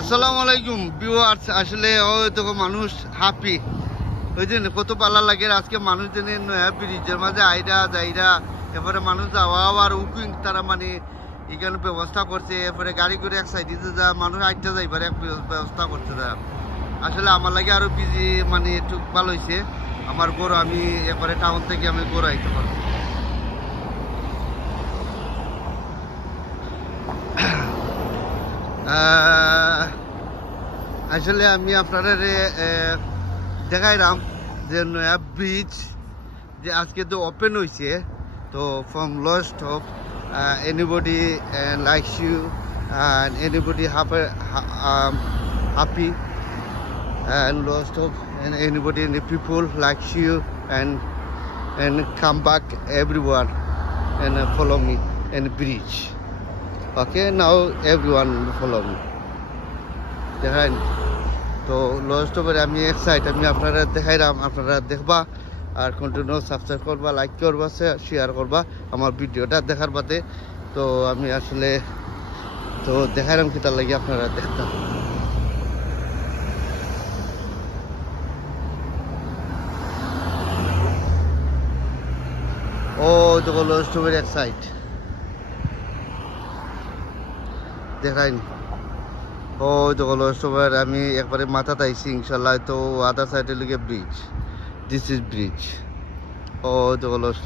আসসালামু আলাইকুম ভিউয়ার্স। আসলে হয়তো মানুষ হ্যাপি ওই জন্য কত পালা লাগে আজকে মানুষ ব্রিজের মাঝে আইরা যাইরা এরপরে মানুষ যাওয়া আর উকিং তারা মানে এখানে ব্যবস্থা করছে। এরপরে গাড়ি করে এক সাইডে যা মানুষ আইটা যাইবার এক ব্যবস্থা করছে তারা। আসলে আমার লাগে আরো বিজি মানে একটু ভালো হয়েছে আমার গরু। আমি এরপরে টাউন থেকে আমি গরু আইতে পারবো। আসলে আমি আপনারা দেখাইলাম যে নয়া ব্রিজ যে আজকে তো ওপেন হয়েছে। তো from lost of anybody likes you and anybody happy and lost of and anybody in the people likes you and come back everyone and follow me and bridge. Okay, now everyone follow me. দেখেন তো লস্ট ওভারে আমি এক্সাইট আমি আপনারা দেখাইলাম, আপনারা দেখবা আর continue subscribe করবা, লাইক করবা, শেয়ার করবা আমার ভিডিওটা দেখার বাদে। তো আমি আসলে তো দেখাইলাম কি তার লাগে আপনারা দেখতাম। ও দেখো লস্ট ওভার এক্সাইট দেখাইনি। ও দেখো লস্ট ওভার আমি একবারে মাথাতে আইছি ইনশাল্লাহ। তো আদার সাইডের লিগে ব্রিজ, দিস ইজ ব্রিজ। ও দেখো lost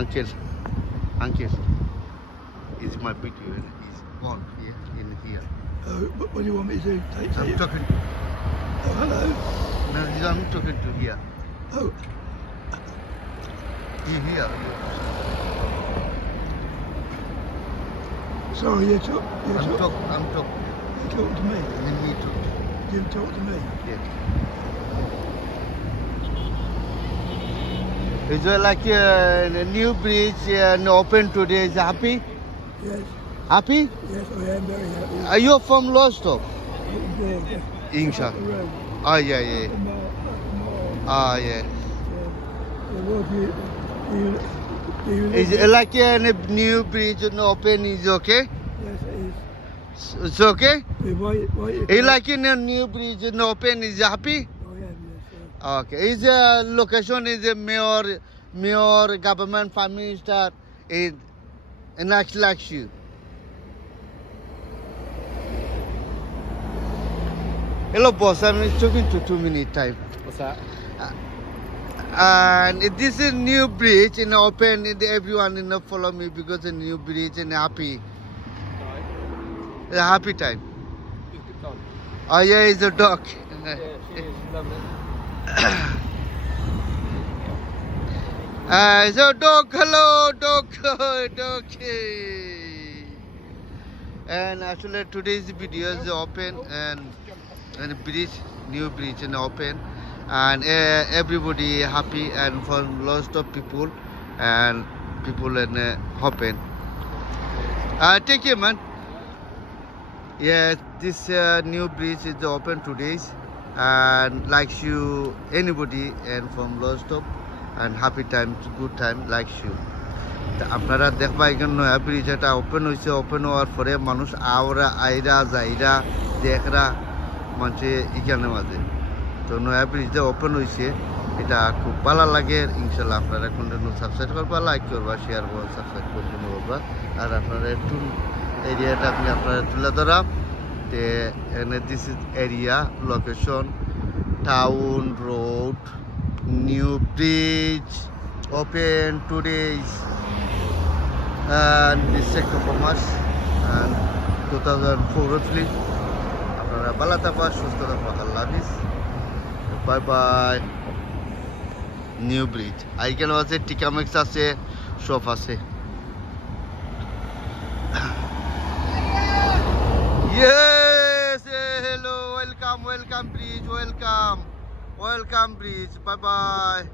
uncle is my video and he's on here in here. What do you want me to do? I'm talking. Oh, hello. No, I'm talking to here. Oh, You here? sorry, you talk I'm talking. to me. And me too. You talk to me. Yeah. Is it like a new bridge open today? Is happy? Yes, Happy? yes, I am very happy. Are you from Lostock? Yeah, Insha. the road. Oh yeah, yeah. The mile. Ah yeah. What do you Is it like a new bridge open? Is okay? Yes, it is. It's okay? Why You like in a new bridge open? Is happy? I am, yes. Okay. Is a location is a mayor, government, prime minister is like you. Hello, boss. I'm talking to 2 minute time. What's that? And this is new bridge in open. Everyone follow me because the new bridge and happy. A happy time. Oh yeah, it's a dog. Yeah, she is lovely. So dog, hello dog, dog. And actually today's video is open and bridge, new bridge and open, and everybody happy and for lots of people and open. Take care, man. Yes, this new bridge is open today and likes you anybody and from Lostock and happy time, good time likes you. আপনারা দেখবা এখানে নয়া ব্রিজ এটা ওপেন হয়েছে। ওপেন হওয়ার পরে মানুষ আওরা আইরা যাইরা দেখরা মানুষে এখানে মাঝে। তো নয়া ব্রিজটা ওপেন হয়েছে, এটা খুব ভালো লাগে। ইনশাল্লাহ আপনারা কন্টিনিউ সাবস্ক্রাইব করবা, লাইক করবা, শেয়ার করবা, সাবস্ক্রাইব কন্টিনিউ করবা। আর আপনারা একটু এরিয়াটা আপনি আপনারা তুলে ধরা this is area location town road new bridge open today's and this sector commerce and 2004 আপনারা ভালো থাকবা, সুস্থ থাকবা। আল্লাহ হাফিজ, বাই বাই। নিউ ব্রিজ আইকেন আছে, টিকামেক্স আছে, সব আছে। Yes, hello, welcome bridge, welcome bridge, bye bye.